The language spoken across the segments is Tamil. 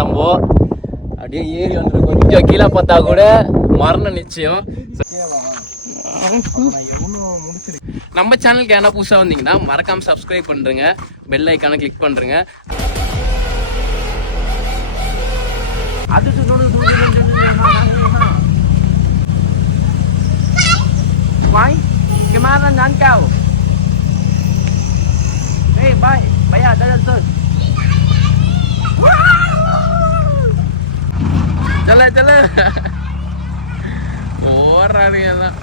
நம்ம அப்படியே ஏறி வந்து கொஞ்சம் கீழே பார்த்தா கூட மரண நிச்சயம். நம்ம சேனலுக்கு என்ன புதுசாக வந்தீங்கன்னா மறக்காம சப்ஸ்கிரைப் பண்ணுறேங்க, பெல் ஐக்கானை கிளிக் பண்ணுறேங்க. Bye, kemana dengan kau? Hey, bye, bayar jalan terus. Jalan. ஓடுறானுங்க எல்லாம்,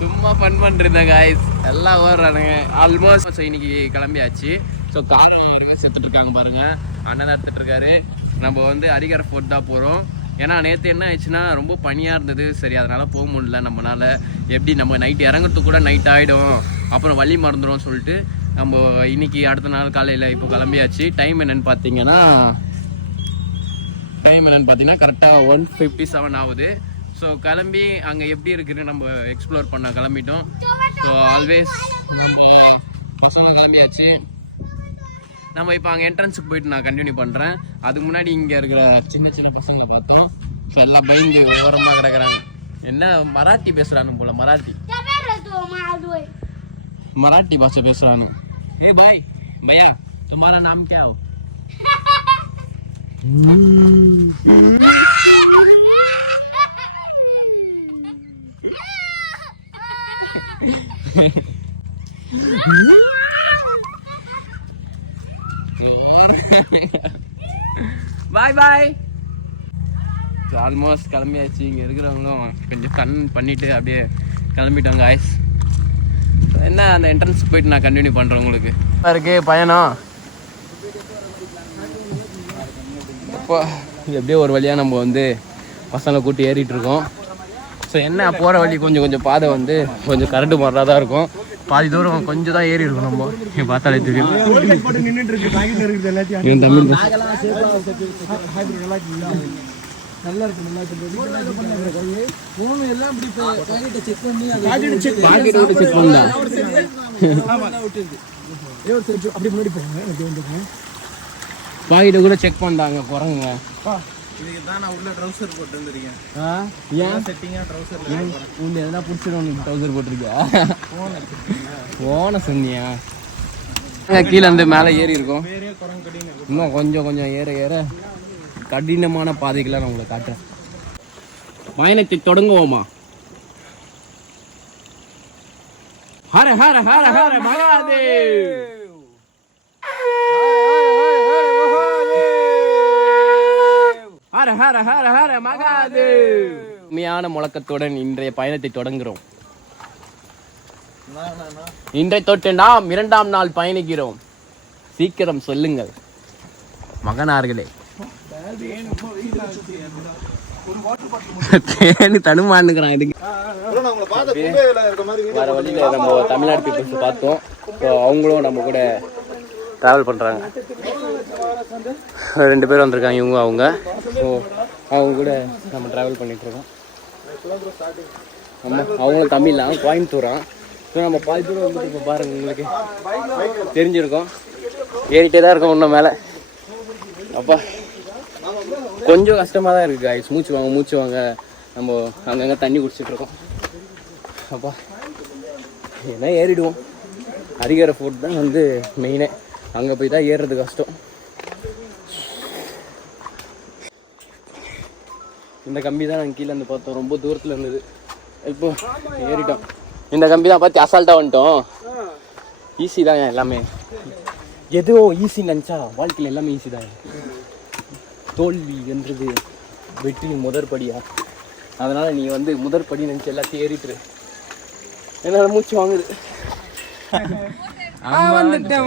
சும்மா ஃபன் பண்ணுறேன் காய்ஸ், எல்லாம் ஓடுறானுங்க ஆல்மோஸ்ட். ஸோ இன்னைக்கு கிளம்பியாச்சு. ஸோ காரணம் ஒரு பேர் செத்துட்டு இருக்காங்க பாருங்க, அண்ணன் எடுத்துட்டு இருக்காரு. நம்ம வந்து அரிகரை ஃபோர்ட் தான் போகிறோம். ஏன்னா நேற்று என்ன ஆயிடுச்சுன்னா ரொம்ப பனியாக இருந்தது, சரி அதனால் போக முடியல நம்மளால். எப்படி நம்ம நைட்டு இறங்குறதுக்கு கூட நைட் ஆகிடும், அப்புறம் வழி மறந்துடும் சொல்லிட்டு நம்ம இன்னைக்கு அடுத்த நாள் காலையில் இப்போ கிளம்பியாச்சு. டைம் என்னென்னு பார்த்தீங்கன்னா கரெக்டாக 1:57 ஆகுது. ஸோ கிளம்பி அங்கே எப்படி இருக்குன்னு நம்ம எக்ஸ்ப்ளோர் பண்ண கிளம்பிட்டோம். ஸோ ஆல்வேஸ் நம்ம பசங்க கிளம்பியாச்சு. நம்ம இப்போ அங்கே என்ட்ரன்ஸுக்கு போயிட்டு நான் கண்டினியூ பண்ணுறேன். அதுக்கு முன்னாடி இங்கே இருக்கிற சின்ன சின்ன பசங்களை பார்த்தோம். ஸோ எல்லாம் பயந்து ஓரமாக கிடக்குறாங்க. என்ன மராட்டி பேசுகிறானு போல, மராட்டி பாஷை பேசுகிறானு. ஏ பாய் பையா, तुम्हारा नाम क्या हो? பாய் பாய். ஆல்மோஸ்ட் கிளம்பியாச்சு. இங்கே இருக்கிறவங்களும் கொஞ்சம் ஃபன் பண்ணிவிட்டு அப்படியே கிளம்பிட்டாங்க காய்ஸ். என்ன அந்த என்ட்ரன்ஸுக்கு போயிட்டு நான் கண்டினியூ பண்ணுறேன். உங்களுக்கு இருக்கு பயணம் இப்போ இது எப்படியே ஒரு வழியாக நம்ம வந்து பசங்களை கூட்டி ஏறிட்டு இருக்கோம். ஸோ என்ன போகிற வழி கொஞ்சம் பாதை வந்து கொஞ்சம் கரண்ட் மாறா தான் இருக்கும். பாதி தூரம் கொஞ்சம் தான் ஏறி இருக்கும். நம்ம இங்கே பார்த்தாலே தெரியும். தமிழ் பாக்கெட்டை கூட செக் பண்ணாங்க குரங்குங்க. இதுக்கு தான் நான் உள்ள ட்ரவுசர் போட்டு வந்திருக்கேன். ஏன் செட்டிங்கா ட்ரவுசர் உள்ள எதனா புடிச்சிரும் ட்ரவுசர் போட்டிருக்கியா? போன சொன்னியா? கீழே இருந்து மேலே ஏறி இருக்கும். இன்னும் கொஞ்சம் ஏற கடினமான பாதைகள்லாம் நான் உங்களை காட்டுறேன். பயணத்தை தொடங்குவோமா? ஹர ஹர ஹர ஹர மகாதேவ். ஹர ஹர ஹர ஹர மகாதேவ். உண்மையான முழக்கத்துடன் இன்றைய பயணத்தை தொடங்குகிறோம். இன்றை தொட்டு நாம் 2ஆம் நாள் பயணிக்கிறோம். சீக்கிரம் சொல்லுங்கள் மகனார்களே. தனுமானுக்குறான் இதுக்கு. வர வழியில நம்ம தமிழ்நாடு பீப்புள்ஸ் பார்த்தோம். ஸோ அவங்களும் நம்ம கூட ட்ராவல் பண்ணுறாங்க. 2 பேர் வந்திருக்காங்க இவங்க அவங்க. ஸோ அவங்க கூட நம்ம ட்ராவல் பண்ணிகிட்ருக்கோம். ஆமாம், அவங்களும் தமிழ்லாம் கோயம்புத்தூரான். ஸோ நம்ம பாதி தூரம் வந்துட்டு இப்போ பாருங்கள், உங்களுக்கு தெரிஞ்சிருக்கோம். ஏறிட்டே தான் இருக்கோம் இன்னும் மேலே. அப்பா கொஞ்சம் கஷ்டமாக தான் இருக்குது காய்ஸ். மூச்சு வாங்க நம்ம அங்கங்கே தண்ணி குடிச்சிட்ருக்கோம். அப்பா என்ன ஏறிடுவோம். அரிகரை ஃபோர்ட் தான் வந்து மெயினே. அங்கே போய் தான் ஏறுறது கஷ்டம். இந்த கம்பி தான் நாங்கள் கீழே இருந்து பார்த்தோம், ரொம்ப தூரத்தில் இருந்தது. இப்போ ஏறிட்டோம். இந்த கம்பி தான் பார்த்து அசால்ட்டாக வந்துட்டோம். ஈஸி தான் எல்லாமே. எதுவும் ஈஸி நினச்சா வாழ்க்கையில் எல்லாமே ஈஸி தான். தோல்வி என்றது வெற்றியின் முதற்படியா. அதனால் நீ வந்து முதற்படி நினச்சி எல்லாத்தையும் ஏறிட்டுரு. என்னால் மூச்சு வாங்குது.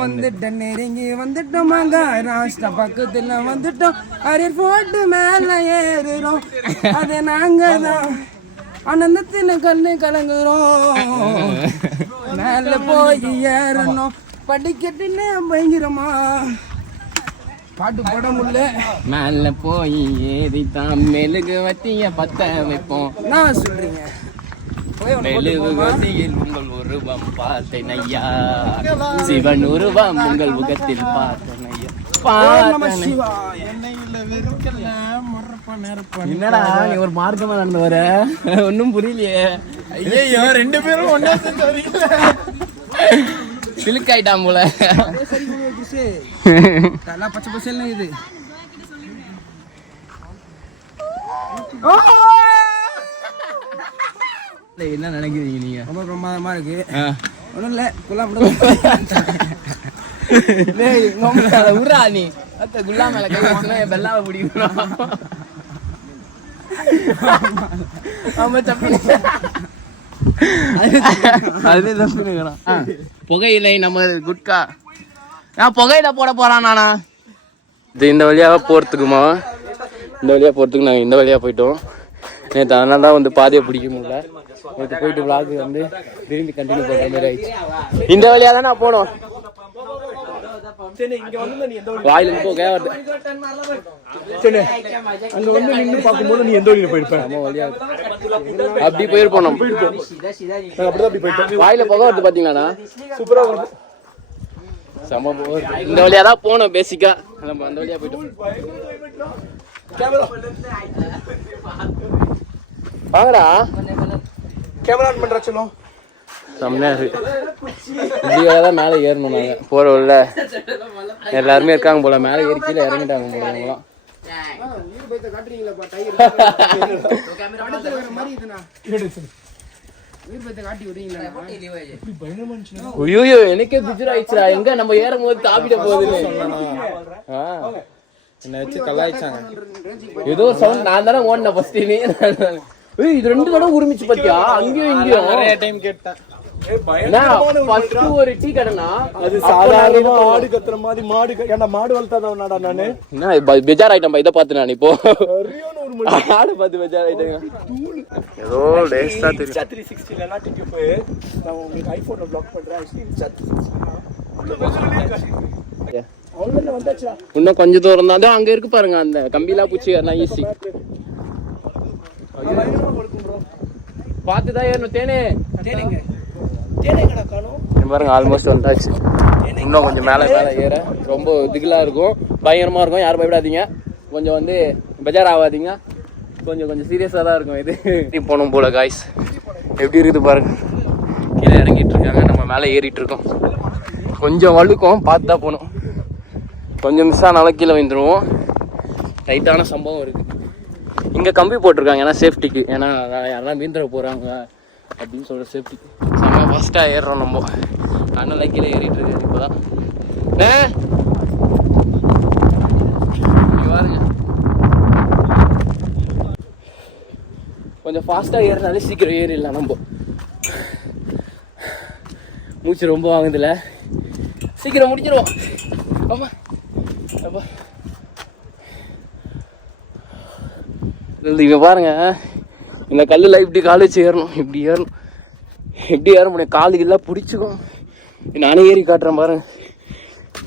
வந்துட்டேன் நெருங்கி வந்துட்டோம். மகாராஷ்டிரா பக்கத்துல வந்துட்டோம். அரியர் போட்டு மேல ஏறுறோம். அது நாங்க தான் ஆனந்தத்தின கண்ணு கலங்குறோம். மேல போய் ஏறணும் படிக்கட்டுன்னு பயங்கரமா. பாட்டு போட முடியல. மேல போய் ஏறித்தான் மெழுகு வத்திய பத்த வைப்போம். என்ன சொல்றீங்க? மெழுகு வத்தியில் உங்கள் உருவம் பார்த்தேன் ஐயா, சிவன் உருவம் உங்கள் முகத்தில் பார்த்தேன் ஐயா. என்னடா நீ ஒரு மார்க்கமா நடந்து வர, ஒன்னும் புரியலையே. ஐயோ, 2 பேரும் ஒண்ணா சேர்ந்து வரீங்களா? சிலுக்கு ஆயிட்டான் போல. பச்சை பசேல்னு இது. என்ன நினைக்கிறீங்க நீங்க? ரொம்ப பிரமாதமா இருக்கு. ஒண்ணும் இல்ல, உரா நீ குல்லா மேல கை வச்சுனா என் பெல்லாவை பிடிக்கணும். ஆமா தப்பு, அதுவே தப்புனுங்கிறான். புகையிலை நம்ம குட்கா, நான் புகையில போட போறான் நானா. இது இந்த வழியாக போறதுக்குமா, இந்த வழியா போறதுக்கு நாங்கள் இந்த வழியா போயிட்டோம். நேற்று அதனால தான் வந்து பாதையை பிடிக்க முடியல. நேற்று போயிட்டு விளாக் வந்து திரும்பி கண்டினியூ பண்ற மாதிரி ஆயிடுச்சு. இந்த வழியா தான் நான் போனோம். வாயிலுக்கு போ கேவர்து. அங்க வந்து நின்று பார்க்கும்போது நீ எந்த வழியில போயிருப்ப? அப்படி போயிருப்போம் நம்ம. வாயில புகை வருது பாத்தீங்களா? சூப்பரா வருது. செம புகை. இந்த வழியா தான் போனோம் பேசிக்கா. நம்ம அந்த வழியா போயிட்டோம். வாங்கடா, கேமரா ஆன் பண்றா சொல்லும். செம்மையா இருக்கு. இப்படியாதான் மேலே ஏறணும். நாங்க போற உள்ள எல்லாருமே இருக்காங்க போல, மேலே ஏறி கீழே இறங்கிட்டாங்க போல. அவங்களாம் ஐயோ, எனக்கே பிஜர் ஆயிடுச்சுடா. எங்க நம்ம ஏறும் போது காப்பிட போகுதுன்னு என்ன வச்சு கலாய்ச்சாங்க. ஏதோ சவுண்ட். நான் தானே ஓடினேன் ஃபர்ஸ்ட். இது 2 தடவை உரிமிச்சு பாத்தியா? அங்கேயும் இங்கேயும் நிறைய டைம் கேட்டேன். ஒரு டீ கடைனா அது சாதாரணமா ஆடு கத்துற மாதிரி. மாடு ஏன்னா மாடு வளர்த்தாதவனாடா நானு. என்ன பெஜார் ஆயிட்டேன் இதை பார்த்து. நான் இப்போ ஆடு பார்த்து பெஜார் ஆயிட்டேன். ஏதோ லேசா தெரியும். 360 ல நாட்டிக்கு போய் நான் உங்களுக்கு ஐபோன்ல ப்ளாக் பண்றேன். இன்னும் கொஞ்சம் தூரம் தான் அங்க இருக்கு பாருங்க. அந்த கம்பிலா பூச்சி எல்லாம் ஈஸி பார்த்துதான் ஏறணும். தேனே பாருங்க, ஆல்மோஸ்ட் வந்தாச்சு. இன்னும் கொஞ்சம் மேலே மேலே ஏற ரொம்ப திகிலா இருக்கும், பயங்கரமா இருக்கும். யாரும் பயப்படாதீங்க, கொஞ்சம் வந்து பெஜார் ஆகாதீங்க. கொஞ்சம் சீரியஸாக தான் இருக்கும் இது. போகணும் போல காய்ஸ். எப்படி இருக்குது பாருங்க. கீழே இறங்கிட்டு இருக்காங்க, நம்ம மேலே ஏறிட்டு இருக்கோம். கொஞ்சம் வழுக்கும், பார்த்து தான் போகணும். கொஞ்சம் மிஸ் ஆனாலும் கீழே வந்துடுவோம். டைட்டான சம்பவம் இருக்குது. இங்கே கம்பி போட்டிருக்காங்க, ஏன்னா சேஃப்டிக்கு. ஏன்னா யாரெல்லாம் மீந்திர போகிறாங்க அப்படின்னு சொல்கிற சேஃப்டிக்கு. செம்ம ஃபஸ்ட்டாக ஏறுறோம் நம்ம. அதனால கீழே ஏறிட்டு இருக்காரு இப்போ தான். பாருங்க, கொஞ்சம் ஃபாஸ்ட்டாக ஏறினாலே சீக்கிரம் ஏறிடலாம் நம்ம. மூச்சு ரொம்ப வாங்குதில்ல, சீக்கிரம் முடிச்சிருவோம். ஆமா அப்பா, இங்கே பாருங்க, இந்த கல்லில் இப்படி கால் வச்சு ஏறணும். இப்படி ஏறணும், எப்படி ஏற முடியும்? காலுக்கு எல்லாம் பிடிச்சிக்கும். நானே ஏறி காட்டுறேன் பாருங்க.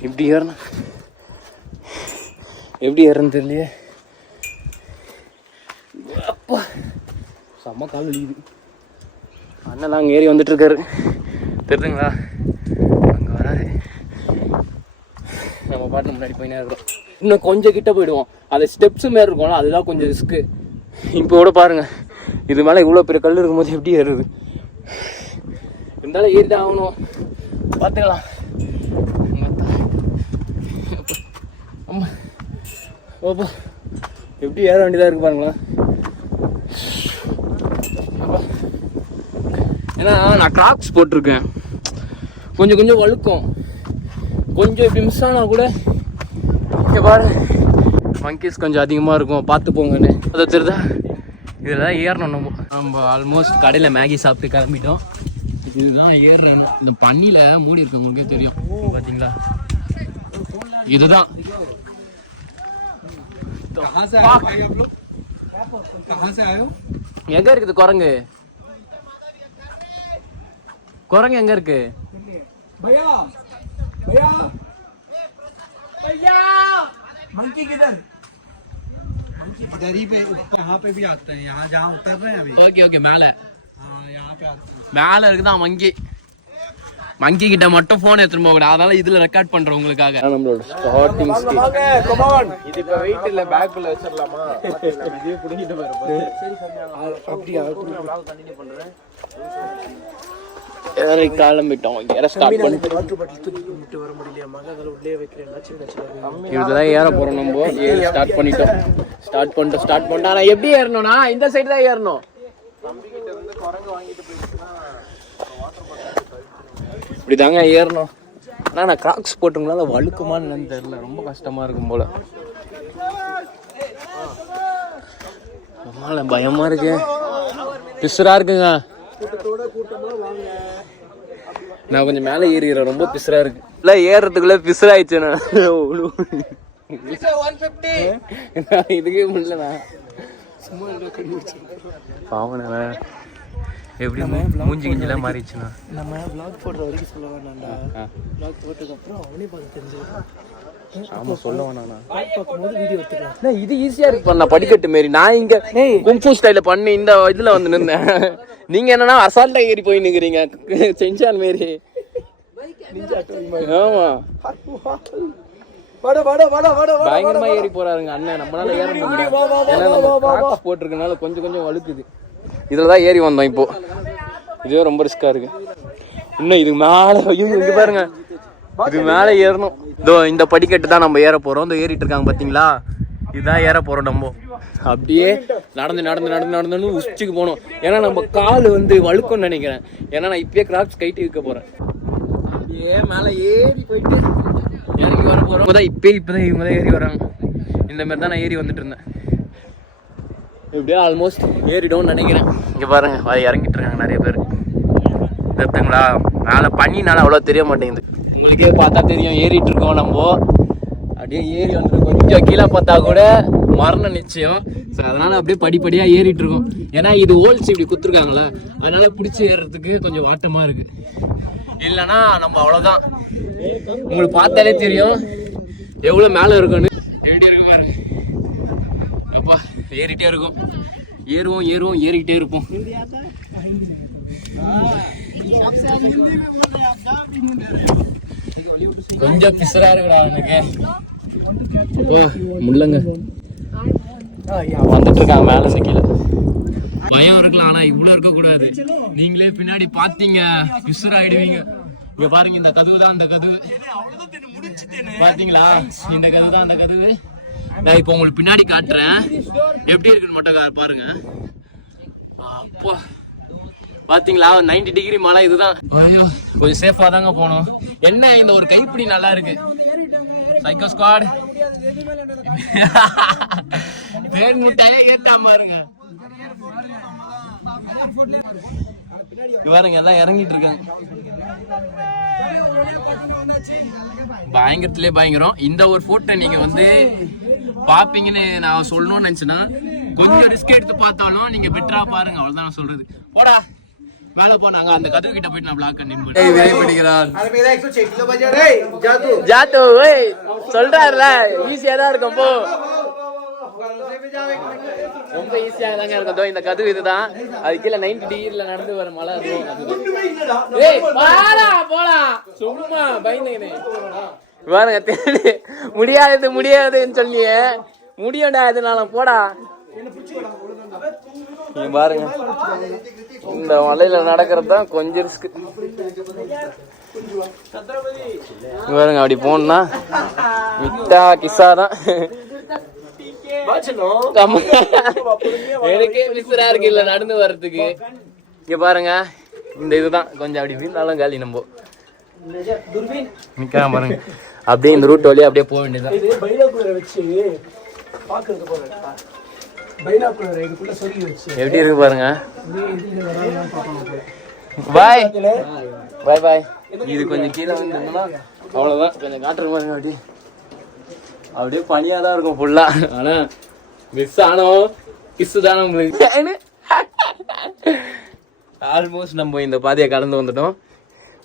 இப்படி ஏறணும், எப்படி ஏறன்னு தெரியலையே. அப்பா செம்ம கால் வலிக்குது. அண்ணெல்லாம் அங்கே ஏறி வந்துட்டு இருக்காரு, தெரியுதுங்களா? அங்கே வராது. நம்ம பாட்டு முன்னாடி போயினே இருக்கிறோம். இன்னும் கொஞ்சம் கிட்ட போயிடுவோம். அது ஸ்டெப்ஸு மாரி இருக்கும்ல, அதுதான் கொஞ்சம் ரிஸ்க்கு. இப்போ கூட பாருங்க, இது மேலே இவ்வளோ பெரிய கல் இருக்கும்போது எப்படி ஏறுது? இருந்தாலும் ஏறிதான் ஆகணும், பார்த்துக்கலாம். அம்மா ஓப்பா, எப்படி ஏற வேண்டியதாக இருக்கு பாருங்களேன். ஏன்னா நான் கிராக்ஸ் போட்டிருக்கேன், கொஞ்சம் வழுக்கும். கொஞ்சம் இப்படி மிஸ் ஆனால் கூட இங்கே பாரு, மங்கீஸ் கொஞ்சம் அதிகமாக இருக்கும், பார்த்து போங்கன்னு. அதை தெரியுதா? இதில் தான் ஏறணும் நம்ம ஆல்மோஸ்ட் கடையில் மேகி சாப்பிட்டு கிளம்பிட்டோம். இதுதான் ஏறுறேன். இந்த பனியில் மூடி இருக்கு, உங்களுக்கே தெரியும் பார்த்தீங்களா? இதுதான் எங்க இருக்குது குரங்கு? குரங்கு எங்க இருக்கு? मंकी किधर इधर ही पे यहाँ पे भी आते हैं, यहाँ जहाँ उतर रहे हैं अभी। ஓகே ஓகே மேலே हाँ यहाँ पे आते हैं। மேலே இருக்குதான் மங்கி. மங்கி கிட்ட மட்டும் போன் எடுத்துட்டு போக கூடாது, அதனால இதுல ரெக்கார்ட் பண்றோம் உங்களுக்காக. நம்மளோட ஸ்டார்டிங் ஸ்டேஜ். come on இது இப்ப வெயிட் இல்ல, பேக்குள்ள வச்சிரலாமா? இதே புடிங்கிட்டு பாரு. அப்படியே கண்டினியூ பண்றேன். ஏறி கிளம்பிட்டோம். ஏற ஸ்டார்ட் பண்ணி வாட்டர் பாட்டில் தூக்கி விட்டு வர முடியலையா மக, அதனால உள்ளே வைக்கிறேன். சின்ன இதுதான் ஏற போறோம் நம்ம. ஏறி ஸ்டார்ட் பண்ணிட்டோம். ஸ்டார்ட் பண்ணிட்டோம். ஆனா எப்படி ஏறணும்னா இந்த சைடு தான் ஏறணும். தம்பி கிட்ட இருந்து குரங்கு வாங்கிட்டு போயிடுச்சுனா இப்படிதாங்க ஏறணும். ஆனா நான் கிராக்ஸ் போட்டுங்களால வழுக்குமான்னு என்னன்னு தெரியல, ரொம்ப கஷ்டமா இருக்கும் போல. அம்மால பயமா இருக்கு, பிசுரா இருக்குங்க. நான் கொஞ்சம் மேலே ஏறிடுறேன், ரொம்ப பிசுரா இருக்கு. இல்ல ஏறதுக்குள்ள பிசுராயிடுச்சுண்ணா. இதுக்கே முடியலண்ணா. பாவண்ணா எப்படி மூஞ்சி கிஞ்செல்லாம் மாறிடுச்சுண்ணா. நம்ம vlog போடுற வரைக்கும் சொல்ல வேணாம்டா. vlog போட்டதுக்கு அப்புறம் அவனே பார்த்து தெரிஞ்சுக்கலாம். ஆமா சொல்ல வேணாண்ணா. பார்க்கும்போது வீடியோ எடுத்துக்கலாம். இது ஈஸியா இருக்கு பண்ண, படிக்கட்டு மாரி. நான் இங்க கும்ஃபு ஸ்டைல பண்ணி இந்த இதுல வந்து நின்னேன். நீங்க என்னன்னா அசால்ட்டா ஏறி போய் நிக்கிறீங்க செஞ்சான் மாரி. ஆமா வாடா வாடா வாடா வாடா பயங்கரமா ஏறி போறாருங்க அண்ணன். நம்மளால ஏற முடியல, ஏன்னா நம்ம கிராக்ஸ் போட்டிருக்கனால கொஞ்சம் கொஞ்சம் வழுக்குது. இதுலதான் ஏறி வந்தோம். இப்போ இதுவே ரொம்ப ரிஸ்கா இருக்கு. இன்னும் இது மேல இங்க பாருங்க, இது மேல ஏறணும். இதோ இந்த படிக்கட்டு தான் நம்ம ஏற போறோம். இந்த ஏறிட்டு இருக்காங்க பாத்தீங்களா, இதுதான் ஏற போறோம் நம்ம. அப்படியே நடந்து உச்சிக்கு போனோம். ஏன்னா நம்ம கால் வந்து வழுக்கும்னு நினைக்கிறேன். ஏன்னா நான் இப்பயே கிராக்ஸ் கைட்டு இருக்க போறேன். அப்படியே மேல ஏறி போயிட்டு இறங்கி வர போறோம். இப்பதான் இவங்க தான் ஏறி வராங்க. இந்த மாதிரி தான் நான் ஏறி வந்துட்டு இருந்தேன். எப்படியோ ஆல்மோஸ்ட் ஏறிடும்னு நினைக்கிறேன். இங்க பாருங்க இறங்கிட்டு இருக்காங்க நிறைய பேர். தெரியுங்களா, மேலே பண்ணினால அவ்வளோ தெரிய மாட்டேங்குது. உங்களுக்கே பார்த்தா தெரியும் ஏறிட்டு இருக்கோம் நம்ம. அப்படியே ஏறி வந்துட்டு கொஞ்சம் கீழே பார்த்தா கூட மரணம் நிச்சயம். ஸோ அதனால அப்படியே படிப்படியாக ஏறிட்டு இருக்கோம். ஏன்னா இது ஹோல்ஸ் இப்படி குத்துருக்காங்களா, அதனால பிடிச்சி ஏறுறதுக்கு கொஞ்சம் வாட்டமா இருக்கு. இல்லைன்னா நம்ம அவ்வளோதான். உங்களுக்கு பார்த்தாலே தெரியும் எவ்வளோ மேலே இருக்குன்னு. எப்படி இருக்கு பாருங்க. அப்பா ஏறிட்டே இருக்கும். ஏறுவோம் ஏறிக்கிட்டே இருப்போம். கொஞ்சம் பிசரா இருக்குடா எனக்கு. ஓ முள்ளங்க வந்துட்டு இருக்காங்க மேல இருந்து கீழே. பயம் இருக்கலாம், ஆனா இவ்வளவு இருக்க கூடாது. நீங்களே பின்னாடி பாத்தீங்க பிசுராயிடுவீங்க. இங்க பாருங்க, இந்த கதவு தான் அந்த கதவு. பாத்தீங்களா, இந்த கதவு தான் அந்த கதவு. நான் இப்போ உங்களுக்கு பின்னாடி காட்டுறேன் எப்படி இருக்குன்னு மட்டும் பாருங்க. அப்பா பாத்தீங்களா 90 டிகிரி மழை. இதுதான். ஐயோ கொஞ்சம் சேஃபா தாங்க போனோம். என்ன இந்த ஒரு கைப்பிடி நல்லா இருக்கு. சைக்கோ ஸ்குவாட் பேர் முட்டையே ஏத்தாம பாருங்க. பாருங்க எல்லாம் இறங்கிட்டு இருக்காங்க. பயங்கரத்திலே பயங்கரம். இந்த ஒரு போட்டோ நீங்க வந்து பாப்பீங்கன்னு நான் சொல்லணும்னு நினைச்சேன்னா கொஞ்சம் ரிஸ்க் எடுத்து பார்த்தாலும் நீங்க பெட்டரா பாருங்க. அவ்வளவுதான் நான் சொல்றது. போடா மேல போனாங்க அந்த கதவு கிட்ட போயிட்டு நான் பிளாக் பண்ணி ஜாத்து சொல்றாருல ஈஸியா தான் இருக்கும். போ ரொம்ப ஈஸியா தாங்க இருக்கும். இந்த கதவு இதுதான். அது கீழே 90 டிகிரில நடந்து வர மழை போலாம். சும்மா பயந்துங்க பாருங்க. முடியாதுன்னு சொல்லியே முடியண்டா. இதனால போடா. நீங்க பாருங்க இந்த மலையில நடக்கிறது தான் கொஞ்சம் ரிஸ்க். பாருங்க அப்படி போனா மிட்டா கிஸ்ஸா தான். எனக்கே மிஸ்ரா இருக்கு இல்ல நடந்து வர்றதுக்கு. இங்க பாருங்க இந்த இதுதான் கொஞ்சம் அப்படி வீணாலும் காலி. நம்ம நிக்கலாம் பாருங்க. அப்படியே இந்த ரூட் வழியா அப்படியே போக வேண்டியதுதான். எப்படி இருக்கு பாருங்க. பாய் பாய் பாய். இது கொஞ்சம் கீழே வந்து அவ்வளவுதான். கொஞ்சம் காட்டுற பாருங்க. அப்படியே பனியா தான் இருக்கும் ஃபுல்லா. ஆனா மிஸ் ஆனோம் கிஸ் தானே உங்களுக்கு. ஆல்மோஸ்ட் நம்ம இந்த பாதையை கடந்து வந்துட்டோம்.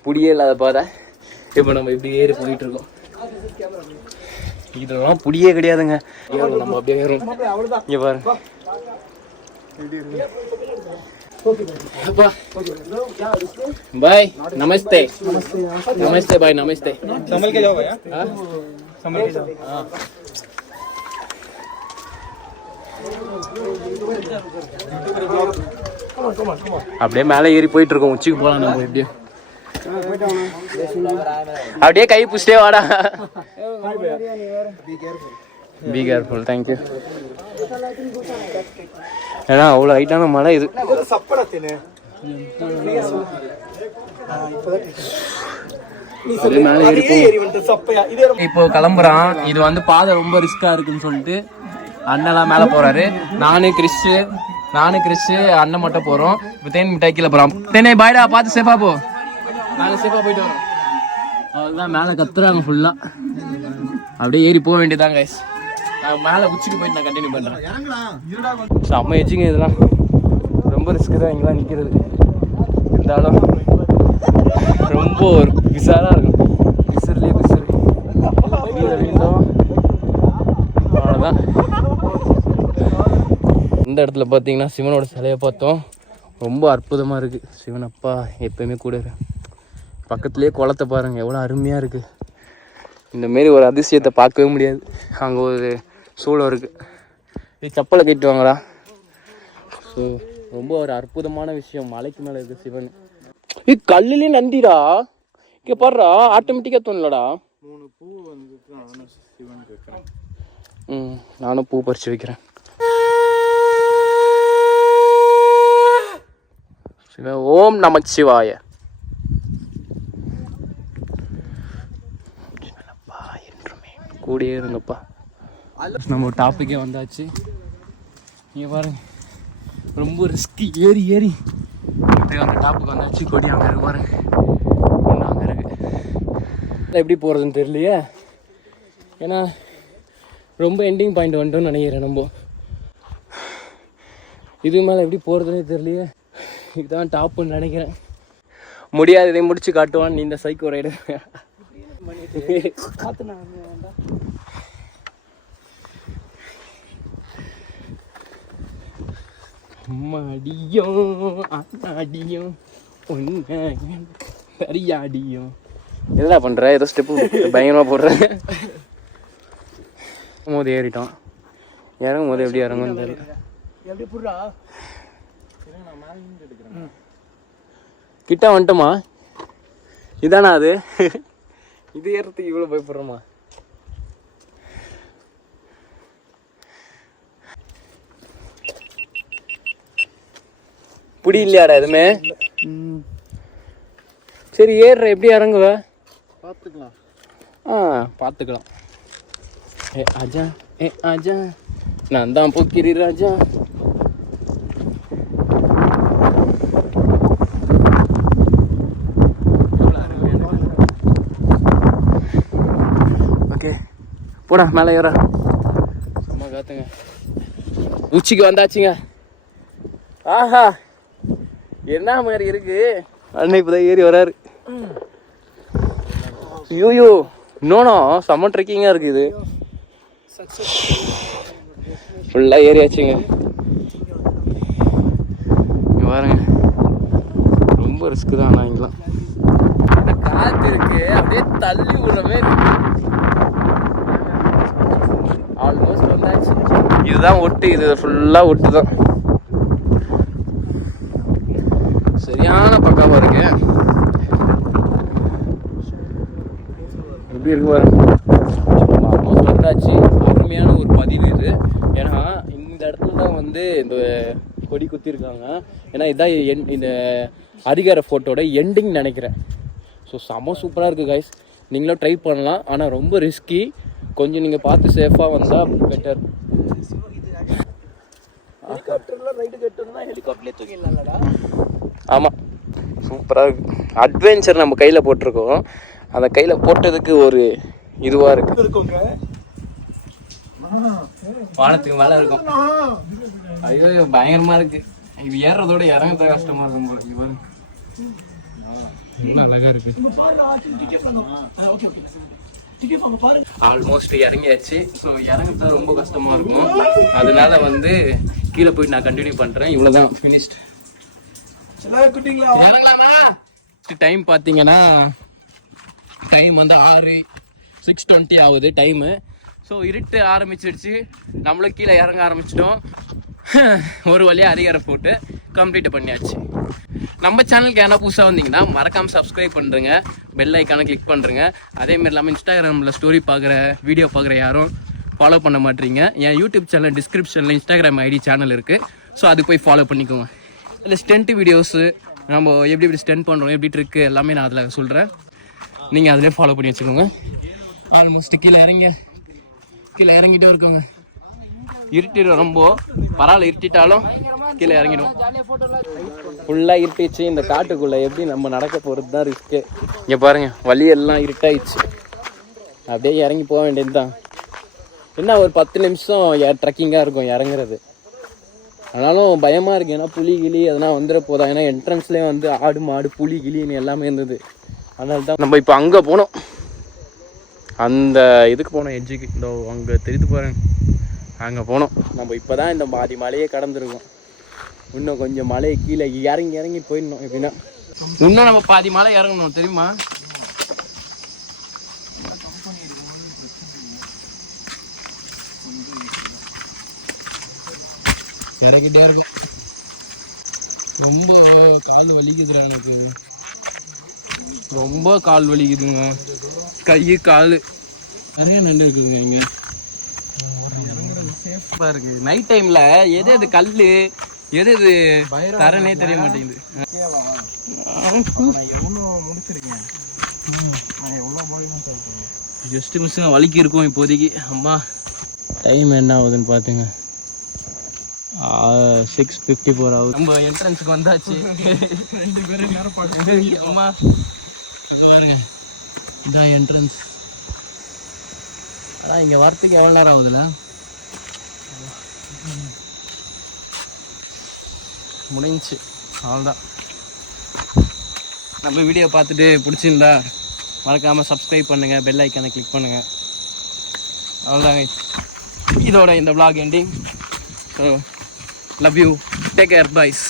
புடியே இல்லாத பாதை. இப்போ நம்ம இப்படி ஏறி போயிட்டு இருக்கோம். இதெல்லாம் புடியே கிடையாதுங்க. நம்ம அப்படியே ஏறும். இங்க பாருங்க. बाय नमस्ते नमस्ते भाई नमस्ते संभल के जाओ भैया संभल के जाओ அப்படியே மேலே ஏறி போயிட்டு இருக்கோம். உச்சிக்கு போலாம் நம்ம. எப்படியும் அப்படியே கை புடிச்சிட்டே வாடா. Be careful. தேங்க்யூ. ஏன்னா அவ்வளோ ஹைட்டான மலை இது. இப்போ கிளம்புறான். இது வந்து பாதை ரொம்ப ரிஸ்கா இருக்குன்னு சொல்லிட்டு அண்ணெல்லாம் மேல போறாரு. நானு கிறிஸ் அண்ணன் மட்டும் போறோம். இப்போ தேன் மிட்டாய் கீழே போறோம். தேனே பாய்டா, பார்த்து சேஃபா போ. நாங்க சேஃபா போயிட்டு வரோம். அவ்வளோதான். மேலே கத்துறாங்க ஃபுல்லா. அப்படியே ஏறி போக வேண்டியதான் கைஸ். நான் மேலே உச்சிக்கு போயிட்டு நான் கண்டினியூ பண்ணுறேன். செம்ம எஜ்ஜுங்க இதெல்லாம். ரொம்ப ரிஸ்க்கு தான் இங்கெல்லாம் நிற்கிறது. இருந்தாலும் ரொம்ப ஒரு பிசாராக இருக்கும். பிசர்லேயே பிசரு. வீண்டோம். அவ்வளோதான். இந்த இடத்துல பார்த்தீங்கன்னா சிவனோட சிலையை பார்த்தோம். ரொம்ப அற்புதமாக இருக்குது. சிவன் அப்பா எப்பயுமே கூட பக்கத்துலேயே குளத்தை பாருங்கள், எவ்வளோ அருமையாக இருக்குது. இந்தமாரி ஒரு அதிசயத்தை பார்க்கவே முடியாது. அங்கே ஒரு சூளம் இருக்குது. இது செப்பலை கட்டிட்டு வாங்கடா. ஸோ ரொம்ப ஒரு அற்புதமான விஷயம். மலைக்கு மேலே இருக்குது சிவன். இது கல்லுலேயே நந்திடா. இங்கே பாடுறா, ஆட்டோமேட்டிக்காக தோணலடா. 3 பூ வந்துட்டு நானும் சிவன் கேட்குறேன். நானும் பூ பறித்து வைக்கிறேன். சிவன் ஓம் நமச்சிவாய. கூடியே இருங்கப்பா. நம்ம டாப்புக்கே வந்தாச்சு. இங்கே பாருங்க, ரொம்ப ரிஸ்க்கு. ஏறி அப்படியே அந்த டாப்புக்கு வந்தாச்சு. கொடி அங்கே இருக்கு பாருங்க. ஒன்று அங்கே இருக்கு. எப்படி போகிறதுன்னு தெரியலையே. ஏன்னா ரொம்ப எண்டிங் பாயிண்ட் வந்துட்டோம்னு நினைக்கிறேன். நம்ம இது மேலே எப்படி போகிறதுனே தெரியலையே. இதுதான் டாப்புன்னு நினைக்கிறேன். முடியாது, இதை முடிச்சு காட்டுவான் நீ இந்த சைக்கோ ரைடு. என்னடா பண்ற? ஏதோ ஸ்டெப்பு பயங்கரமா போடுற. போது ஏறிட்டோம். இறங்கும் போது எப்படி இறங்கும் தெரியல. கிட்ட வந்துட்டோமா? இதானா அது? இது ஏறதுக்கு இவ்வளோ பயப்படுறோமா? புடி இல்லையாடா எதுவுமே? சரி ஏறுற, எப்படி இறங்குவ? பார்த்துக்கலாம். ஆஜா நான் தான் போக்கிரி ராஜா. ஓகே போடா மேலே ஏற. அம்மா காத்துங்க. உச்சிக்கு வந்தாச்சுங்க. ஆஹா என்ன மாதிரி இருக்கு. அண்ணன் இப்போதான் ஏறி வராரு. ஐயோ இன்னொன்னா செம்ம ட்ரெக்கிங்காக இருக்குது. ஃபுல்லாக ஏறியாச்சுங்க. இங்கே பாருங்க, ரொம்ப ரிஸ்க்கு தான். ஆனால் இங்கெல்லாம் காற்று இருக்கு, அப்படியே தள்ளி விடுற மாதிரி. ஆல்மோஸ்ட் வந்தாச்சு. இதுதான் ஒட்டு. இது ஃபுல்லாக ஒட்டு தான். சரியான பக்காவா இருக்கு. எப்படி இருக்கு பாருங்க. ஆல்மோஸ்ட் வந்தாச்சு. அருமையான ஒரு பதிவு இது. ஏன்னா இந்த இடத்துல தான் வந்து இந்த கொடி குத்திருக்காங்க. ஏன்னா இதான் இந்த அதிகார ஃபோட்டோட எண்டிங் நினைக்கிறேன். ஸோ செம சூப்பராக இருக்குது கைஸ். நீங்களும் ட்ரை பண்ணலாம். ஆனால் ரொம்ப ரிஸ்கி. கொஞ்சம் நீங்கள் பார்த்து சேஃபாக வந்தால் பெட்டர். ஆமாம் சூப்பராக இருக்குது. அட்வென்ச்சர் நம்ம கையில் போட்டிருக்கோம். அந்த கையில் போட்டதுக்கு ஒரு இதுவாக இருக்கு. வானத்துக்கு மேலே இருக்கும். ஐயோ பயங்கரமாக இருக்குது. இது ஏறுறதோட இறங்குறத கஷ்டமாக இருக்கும் போல. இது பாருங்க இன்னும் அழகாக இருக்கு. ஆல்மோஸ்ட் இறங்கியாச்சு. ஸோ இறங்குறது ரொம்ப கஷ்டமா இருக்கும். அதனால வந்து கீழே போயிட்டு நான் கண்டினியூ பண்றேன். இவ்வளவுதான் ஃபினிஷ்ட். டைம் பார்த்தீங்கன்னா டைம் வந்து 6:20 ஆகுது டைமு. ஸோ இருட்டு ஆரம்பிச்சிடுச்சு. நம்மளும் கீழே இறங்க ஆரம்பிச்சிட்டோம். ஒரு வழியாக அரிகரை போட்டு கம்ப்ளீட் பண்ணியாச்சு. நம்ம சேனலுக்கு என்ன புதுசாக வந்தீங்கன்னா மறக்காமல் சப்ஸ்கிரைப் பண்ணுறேங்க, பெல் ஐக்கானை கிளிக் பண்ணுறேங்க. அதேமாரி இல்லாமல் இன்ஸ்டாகிராமில் ஸ்டோரி பார்க்குற வீடியோ பார்க்குற யாரும் ஃபாலோ பண்ண மாட்டீங்க. என் யூடியூப் சேனல் டிஸ்கிரிப்ஷனில் இன்ஸ்டாகிராம் ஐடி சேனல் இருக்குது. ஸோ அது போய் ஃபாலோ பண்ணிக்கோங்க. அதில் ஸ்டென்ட் வீடியோஸு நம்ம எப்படி ஸ்டென்ட் பண்ணுறோம், எப்படி ட்ரிக்கு எல்லாமே நான் அதில் சொல்கிறேன். நீங்கள் அதிலே ஃபாலோ பண்ணி வச்சுக்கோங்க. ஆல்மோஸ்ட் கீழே இறங்கிட்டே இருக்குங்க. இருட்டிடும் ரொம்ப, பரவாயில்ல இருட்டிட்டாலும் கீழே இறங்கிடும். ஃபுல்லாக இருட்டிச்சு. இந்த காட்டுக்குள்ளே எப்படி நம்ம நடக்க போகிறது தான் ரிஸ்க்கு. இங்கே பாருங்கள், வழியெல்லாம் இருட்டாயிடுச்சு. அப்படியே இறங்கி போக வேண்டியது தான். என்ன ஒரு 10 நிமிஷம் ட்ரெக்கிங்காக இருக்கும் இறங்குறது. ஆனாலும் பயமாக இருக்குது. ஏன்னா புலி கிளி அதெல்லாம் வந்துட போதா. ஏன்னா என்ட்ரன்ஸ்லேயே வந்து ஆடு மாடு புலி கிளின்னு எல்லாமே இருந்தது. அதனால தான் நம்ம இப்போ அங்கே போனோம். அந்த இதுக்கு போனோம், எட்ஜுக்கு. இந்த அங்கே தெரிந்து போகிறேன், அங்கே போனோம். நம்ம இப்போ தான் இந்த பாதி மலையே கடந்துருக்கோம். இன்னும் கொஞ்சம் மலையை கீழே இறங்கி போயிடணும். எப்படின்னா இன்னும் நம்ம பாதி மலை இறங்கணும் தெரியுமா? இறங்கிட்டே இருக்கு. ரொம்ப கால் வலிக்குதுடா எனக்கு. ரொம்ப கால் வலிக்குதுங்க. கை கால் நிறைய நண்டு இருக்குதுங்க இங்கே. இருக்கு நைட் டைம்ல எது கல்லு எது தரனே தெரிய மாட்டேங்குது. ஜஸ்ட் மிஸ் வலிக்கு இருக்கும் இப்போதைக்கு. அம்மா டைம் என்ன ஆகுதுன்னு பாத்துங்க, 6:54 ஆகுது. நம்ம என்ட்ரன்ஸுக்கு வந்தாச்சு. அம்மா இது பாருங்க, இதான் என்ட்ரன்ஸ். அதான் இங்க வரத்துக்கு எவ்வளவு நேரம் ஆகுதுல்ல? முடிஞ்சு அவ்வளோதான். நம்ம வீடியோ பார்த்துட்டு பிடிச்சிருந்தா மறக்காமல் சப்ஸ்கிரைப் பண்ணுங்கள், பெல் ஐக்கானை கிளிக் பண்ணுங்கள். அவ்வளோதாங்க, இதோட இந்த vlog ending. So love you, take care, boys.